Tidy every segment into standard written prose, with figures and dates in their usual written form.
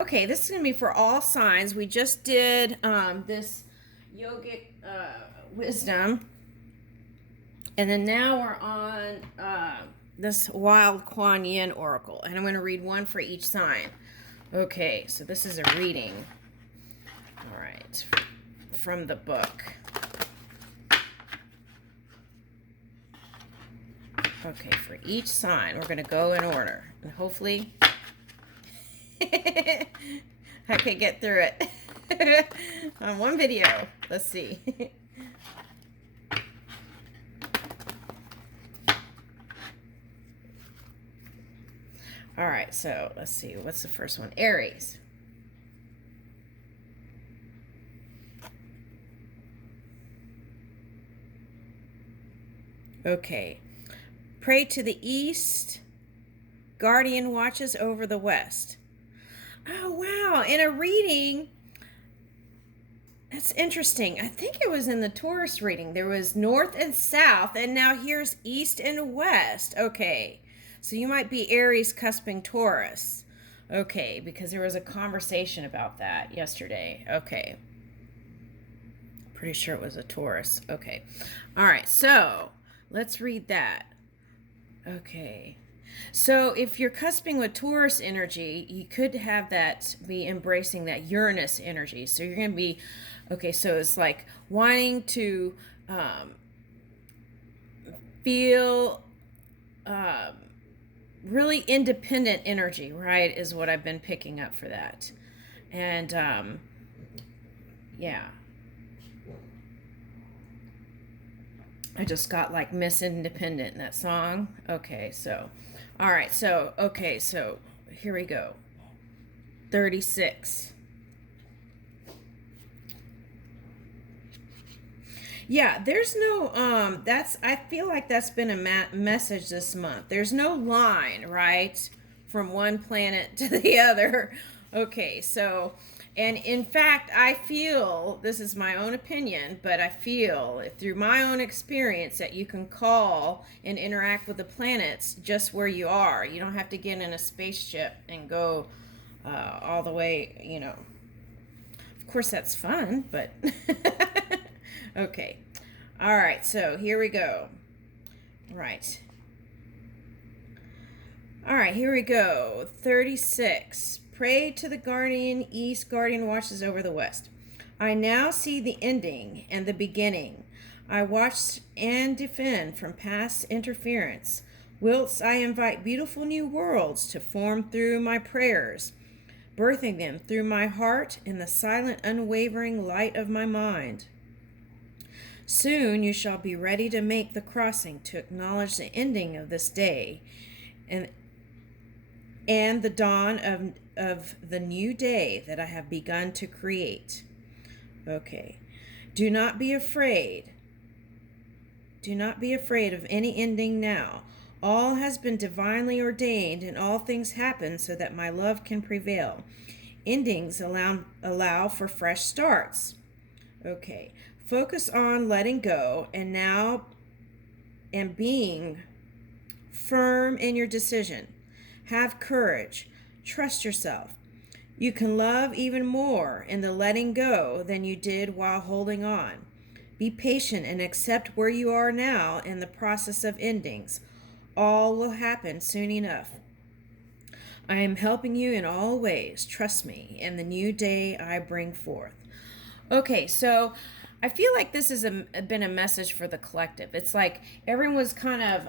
Okay, this is going to be for all signs. We just did this yogic wisdom, and then now we're on this wild Kuan Yin oracle, and I'm going to read one for each sign. Okay, so this is a reading. All right, from the book. Okay, for each sign, we're going to go in order, and hopefully I can get through it on one video. Let's see. All right, so let's see. What's the first one? Aries. Okay. Pray to the east. Guardian watches over the west. Oh, wow. In a reading, that's interesting. I think it was in the Taurus reading. There was north and south, and now here's east and west. Okay. So you might be Aries cusping Taurus. Okay, because there was a conversation about that yesterday. Okay. Pretty sure it was a Taurus. Okay. All right, so let's read that. Okay. So if you're cusping with Taurus energy, you could have that be embracing that Uranus energy. So you're going to be, okay, so it's like wanting to feel really independent energy, right, is what I've been picking up for that. And yeah. I just got like Miss Independent in that song. Okay, so, all right, so, okay, so here we go. 36. Yeah, there's no, I feel like that's been a message this month. There's no line, right, from one planet to the other. Okay, so, and in fact, I feel, this is my own opinion, but I feel through my own experience that you can call and interact with the planets just where you are. You don't have to get in a spaceship and go all the way, you know. Of course, that's fun, but okay. All right, so here we go. Right. All right, here we go. 36. Pray to the guardian east, guardian watches over the west. I now see the ending and the beginning. I watch and defend from past interference, whilst I invite beautiful new worlds to form through my prayers, birthing them through my heart in the silent, unwavering light of my mind. Soon you shall be ready to make the crossing to acknowledge the ending of this day and the dawn of the new day that I have begun to create. Okay. Do not be afraid. Do not be afraid of any ending now. All has been divinely ordained, and all things happen so that my love can prevail. Endings allow for fresh starts. Okay. Focus on letting go and being firm in your decision. Have courage. Trust yourself. You can love even more in the letting go than you did while holding on. Be patient and accept where you are now in the process of endings. All will happen soon enough. I am helping you in all ways. Trust me in the new day I bring forth. Okay, so I feel like this has been a message for the collective. It's like everyone's kind of,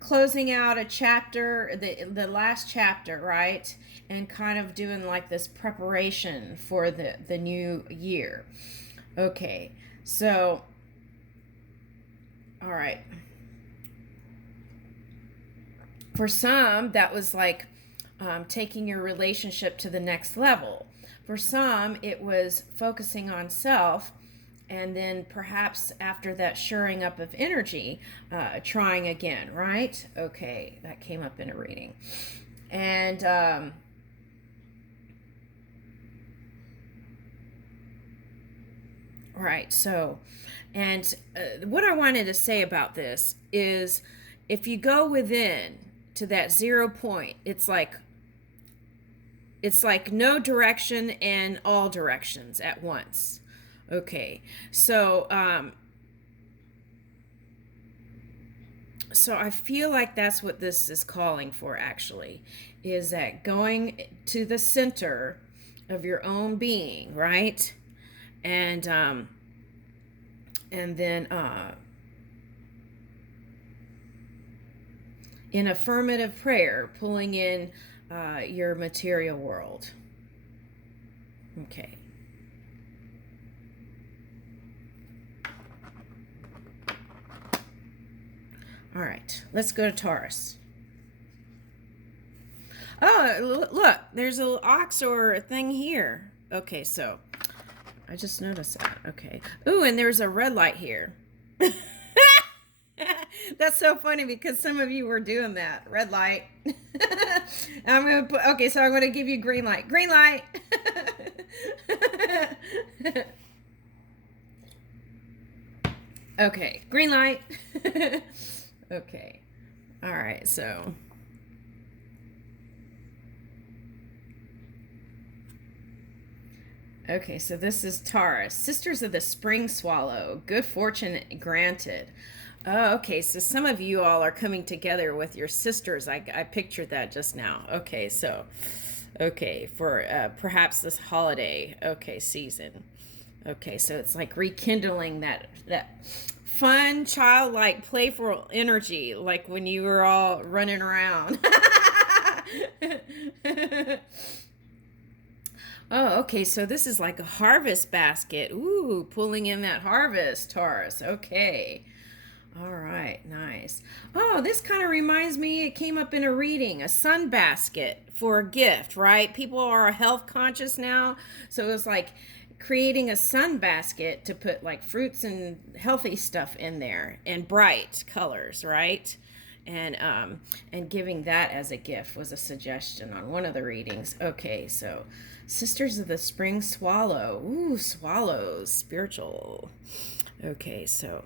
closing out a chapter, the last chapter, right? And kind of doing like this preparation for the new year. Okay, so, all right. For some, that was like taking your relationship to the next level. For some, it was focusing on self, and then perhaps after that shoring up of energy, trying again, right? Okay, that came up in a reading. And right, so, and what I wanted to say about this is if you go within to that 0 point, it's like it's like no direction and all directions at once. Okay, so so I feel like that's what this is calling for, actually, is that going to the center of your own being, right? And then in affirmative prayer, pulling in your material world. Okay. All right, let's go to Taurus. Oh, look, there's a little ox or a thing here. Okay, so I just noticed that. Okay. Ooh, and there's a red light here. That's so funny because some of you were doing that. Red light. I'm going to put, okay, so I'm going to give you green light. Green light. Okay, green light. Okay. All right, so. Okay, so this is Taurus. Sisters of the Spring Swallow. Good fortune granted. Oh, okay, so some of you all are coming together with your sisters. I pictured that just now. Okay, so, okay, for perhaps this holiday, okay, season. Okay, so it's like rekindling that fun, childlike, playful energy, like when you were all running around. Oh, okay. So this is like a harvest basket. Ooh, pulling in that harvest, Taurus. Okay. All right, nice. Oh, this kind of reminds me, it came up in a reading, a sun basket for a gift, right? People are health conscious now. So it's like creating a sun basket to put like fruits and healthy stuff in there and bright colors, right? And giving that as a gift was a suggestion on one of the readings. Okay, so Sisters of the Spring Swallow. Ooh, swallows, spiritual. Okay, so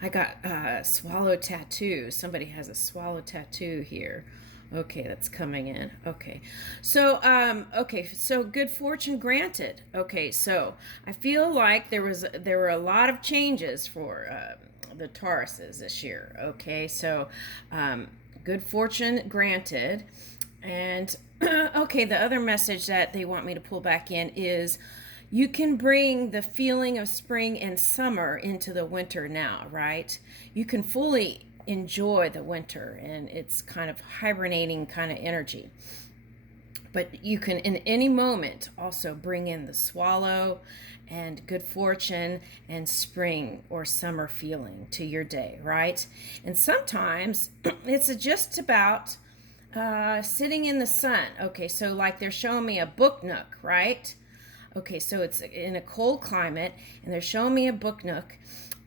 I got swallow tattoo. Somebody has a swallow tattoo here. Okay, that's coming in. Okay. So good fortune granted. Okay, so I feel like there were a lot of changes for the Tauruses this year. Okay, so good fortune granted. And okay, the other message that they want me to pull back in is you can bring the feeling of spring and summer into the winter now, right? You can fully enjoy the winter and it's kind of hibernating kind of energy. But you can, in any moment, also bring in the swallow and good fortune and spring or summer feeling to your day, right? And sometimes it's just about sitting in the sun. Okay, so like they're showing me a book nook, right? Okay, so it's in a cold climate, and they're showing me a book nook,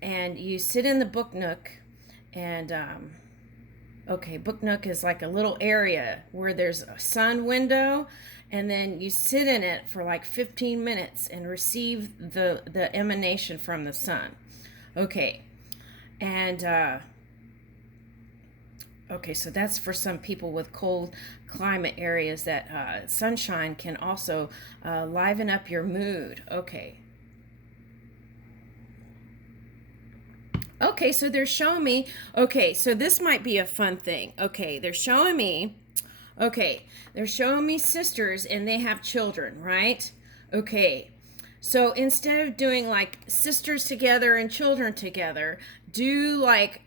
and you sit in the book nook, and okay, book nook is like a little area where there's a sun window, and then you sit in it for like 15 minutes and receive the emanation from the sun. Okay, and okay, so that's for some people with cold climate areas that sunshine can also liven up your mood. Okay. Okay, so they're showing me, okay, so this might be a fun thing. Okay, they're showing me, okay, they're showing me sisters and they have children, right? Okay, so instead of doing like sisters together and children together, do like,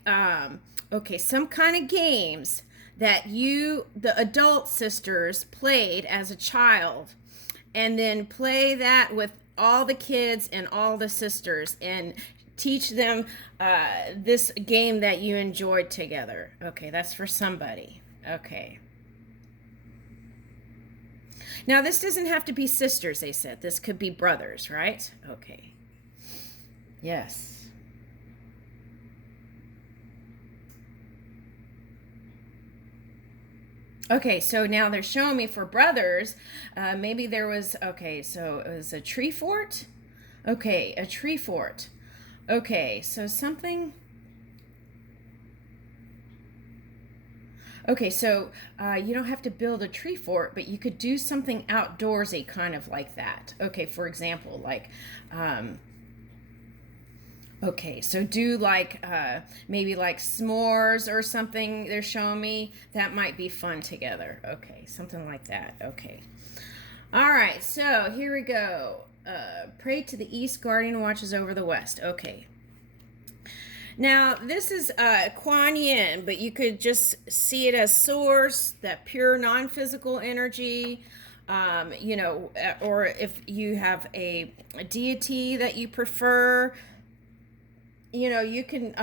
okay, some kind of games that the adult sisters, played as a child, and then play that with all the kids and all the sisters and teach them this game that you enjoyed together. Okay, that's for somebody. Okay. Now, this doesn't have to be sisters, they said. This could be brothers, right? Okay. Yes. Okay, so now they're showing me for brothers. Maybe there was, okay, so it was a tree fort. Okay, a tree fort. Okay, so something. Okay, so you don't have to build a tree fort, but you could do something outdoorsy, kind of like that. Okay, for example, like, okay, so do like maybe like s'mores or something. They're showing me that might be fun together. Okay, something like that. Okay. All right, so here we go. Pray to the east, guardian watches over the west. Okay. Now, this is Kuan Yin, but you could just see it as source, that pure non physical energy. Or if you have a deity that you prefer, you can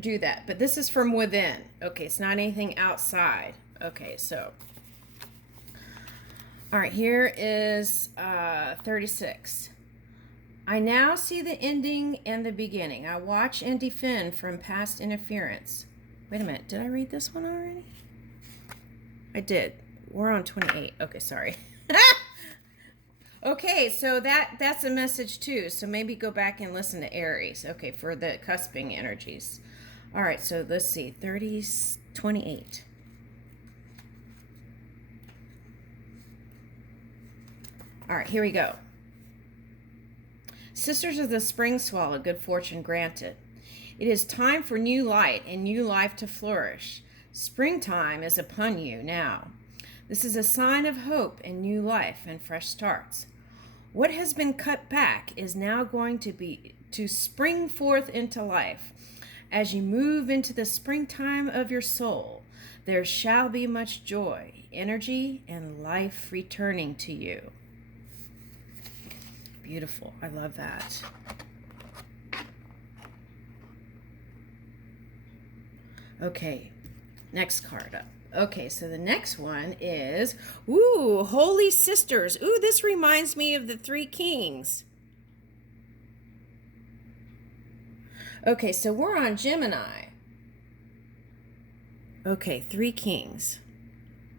do that. But this is from within. Okay, it's not anything outside. Okay, so. All right, here is 36. I now see the ending and the beginning. I watch and defend from past interference. Wait a minute, did I read this one already? I did. We're on 28. Okay, sorry. Okay, so that's a message too. So maybe go back and listen to Aries. Okay, for the cusping energies. All right, so let's see. 30, 28. All right, here we go. Sisters of the spring swallow, good fortune granted. It is time for new light and new life to flourish. Springtime is upon you now. This is a sign of hope and new life and fresh starts. What has been cut back is now going to spring forth into life. As you move into the springtime of your soul, there shall be much joy, energy, and life returning to you. Beautiful. I love that. Okay, next card up. Okay, so the next one is, Holy Sisters. This reminds me of the Three Kings. Okay, so we're on Gemini. Okay, Three Kings.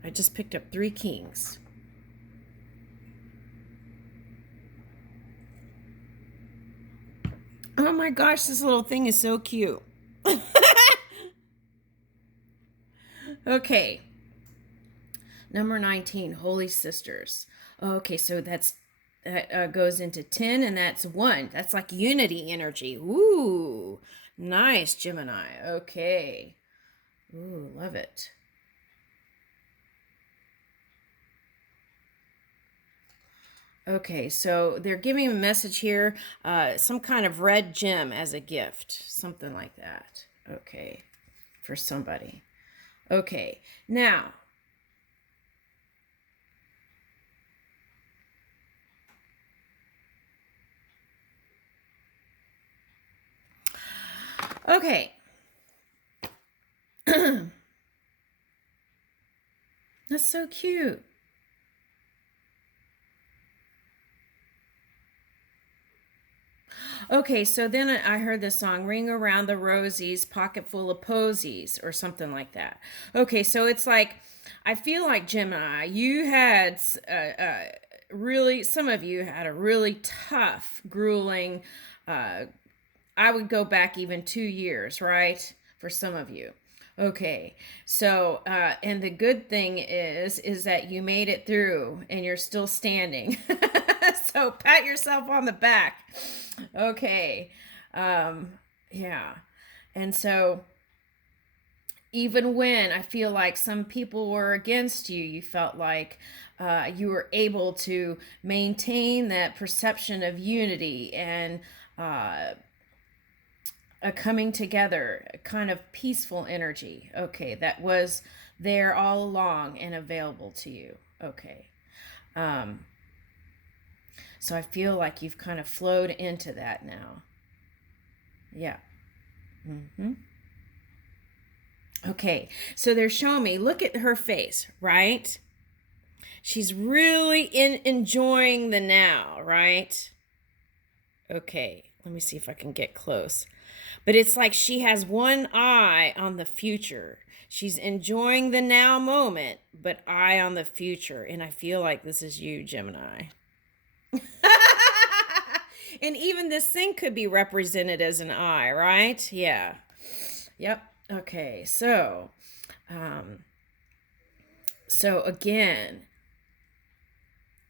I just picked up Three Kings. Oh my gosh, this little thing is so cute. Okay. Number 19, Holy Sisters. Okay, so that goes into 10, and that's 1. That's like unity energy. Ooh, nice, Gemini. Okay. Ooh, love it. Okay, so they're giving a message here, some kind of red gem as a gift, something like that. Okay, for somebody. Okay, now. Okay. That's so cute. Okay, so then I heard the song Ring Around the Rosies, Pocket Full of Posies, or something like that. Okay, so it's like, I feel like Gemini, you had really, some of you had a really tough, grueling, I would go back even 2 years, right? For some of you. Okay, so and the good thing is that you made it through and you're still standing. So pat yourself on the back. Okay, yeah, and so even when I feel like some people were against you, you felt like you were able to maintain that perception of unity and a coming together, a kind of peaceful energy. Okay, that was there all along and available to you. Okay. So I feel like you've kind of flowed into that now. Yeah. Mm-hmm. Okay, so they're showing me, look at her face, right? She's really enjoying the now, right? Okay, let me see if I can get close. But it's like she has one eye on the future. She's enjoying the now moment, but eye on the future. And I feel like this is you, Gemini. And even this thing could be represented as an eye, right? Yeah. Yep. Okay, so So again,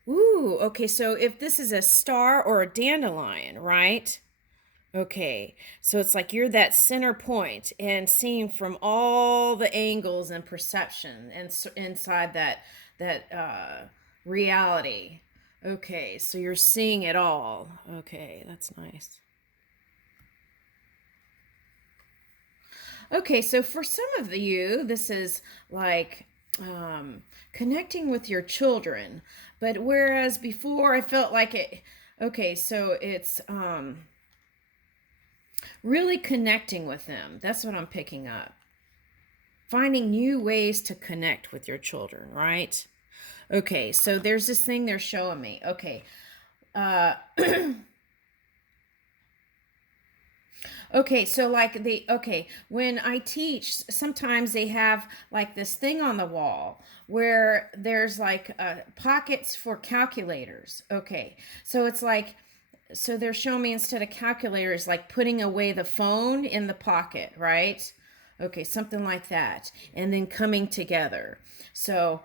ooh, okay, so if this is a star or a dandelion, right? Okay, so it's like you're that center point and seeing from all the angles and perception and inside that reality. Okay, so you're seeing it all. Okay, that's nice. Okay, so for some of you, this is like connecting with your children, but whereas before I felt like it. Okay, so it's really connecting with them. That's what I'm picking up. Finding new ways to connect with your children, right? Okay, so there's this thing they're showing me. Okay. Uh okay, so like when I teach, sometimes they have like this thing on the wall where there's like pockets for calculators. Okay. So it's like so they're showing me instead of calculators, like putting away the phone in the pocket, right? Okay, something like that. And then coming together. So,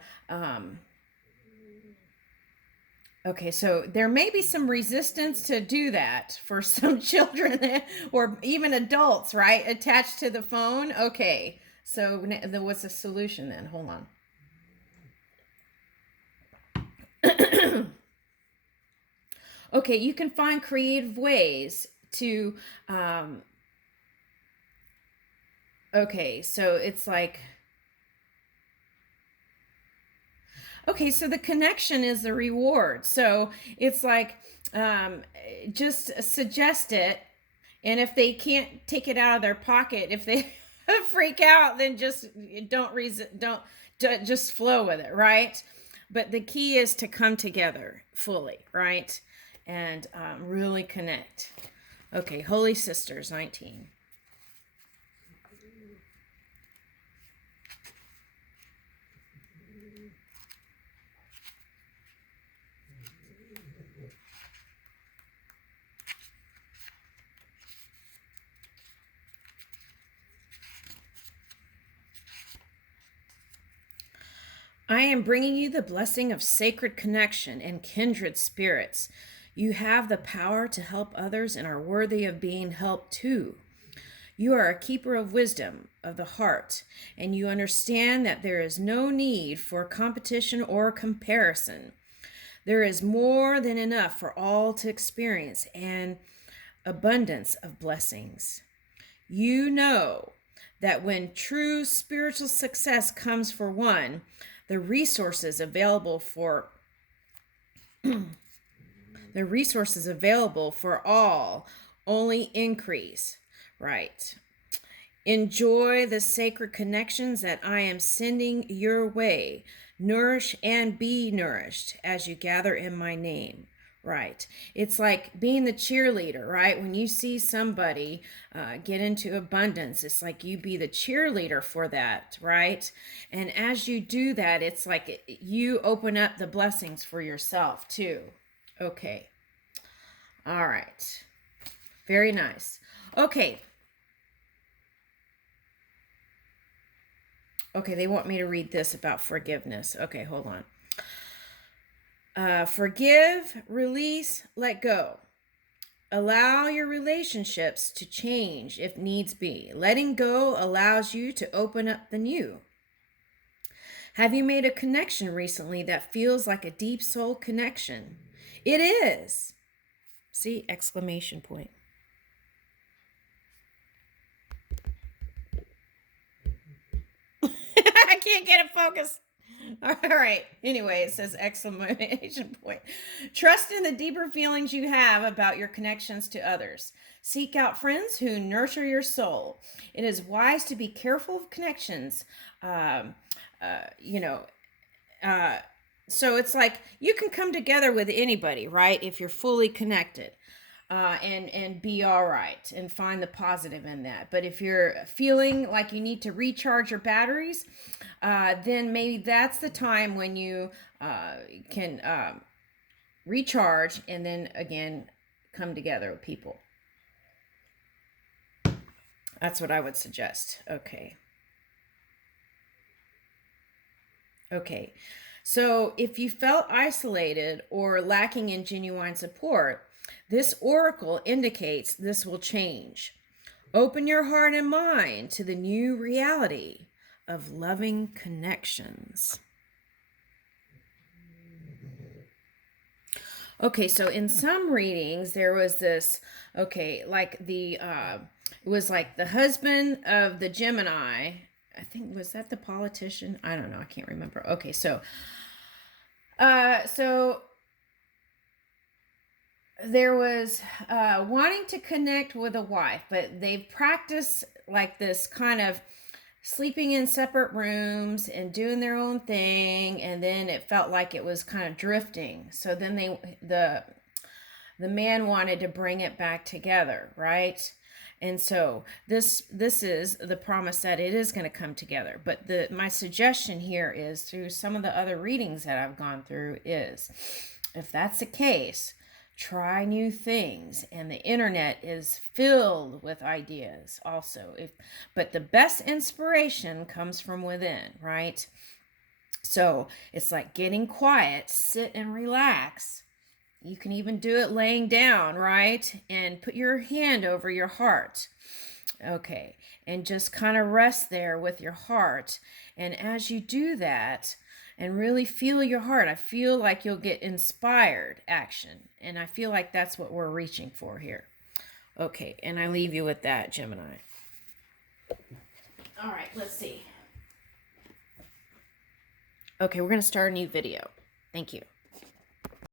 okay, so there may be some resistance to do that for some children or even adults, right? Attached to the phone. Okay, so what's the solution then? Hold on. Okay, you can find creative ways to okay, so it's like okay, so the connection is the reward. So it's like um, just suggest it, and if they can't take it out of their pocket, if they freak out, then just don't just flow with it, right? But the key is to come together fully, right, and really connect. Okay, Holy Sisters 19. I am bringing you the blessing of sacred connection and kindred spirits. You have the power to help others and are worthy of being helped too. You are a keeper of wisdom of the heart, and you understand that there is no need for competition or comparison. There is more than enough for all to experience and abundance of blessings. You know that when true spiritual success comes for one, the resources available for the resources available for all only increase. Right. Enjoy the sacred connections that I am sending your way. Nourish and be nourished as you gather in my name. Right. It's like being the cheerleader, right? When you see somebody get into abundance, it's like you be the cheerleader for that, right? And as you do that, it's like you open up the blessings for yourself too. Okay. All right. Very nice. Okay. Okay, they want me to read this about forgiveness. Okay, hold on. Forgive, release, let go. Allow your relationships to change if needs be. Letting go allows you to open up the new. Have you made a connection recently that feels like a deep soul connection? It is. See, exclamation point. I can't get it focused. All right. Anyway, it says exclamation point. Trust in the deeper feelings you have about your connections to others. Seek out friends who nurture your soul. It is wise to be careful of connections. Um, you know, uh, so it's like you can come together with anybody, right? If you're fully connected. And be all right and find the positive in that. But if you're feeling like you need to recharge your batteries, then maybe that's the time when you can recharge and then again come together with people. That's what I would suggest. Okay. Okay, so if you felt isolated or lacking in genuine support, this oracle indicates this will change. Open your heart and mind to the new reality of loving connections. Okay, so in some readings there was this, okay, like it was like the husband of the Gemini. I think, was that the politician? I don't know, I can't remember. Okay, so there was wanting to connect with a wife, but they've practiced like this kind of sleeping in separate rooms and doing their own thing, and then it felt like it was kind of drifting. So then the man wanted to bring it back together, right? And so this is the promise that it is going to come together. But my suggestion here is, through some of the other readings that I've gone through, is if that's the case, try new things. And the internet is filled with ideas also. But the best inspiration comes from within, right? So it's like getting quiet, sit and relax. You can even do it laying down, right? And put your hand over your heart. Okay. And just kind of rest there with your heart. And as you do that and really feel your heart, I feel like you'll get inspired action. And I feel like that's what we're reaching for here. Okay. And I leave you with that, Gemini. All right. Let's see. Okay. We're going to start a new video. Thank you.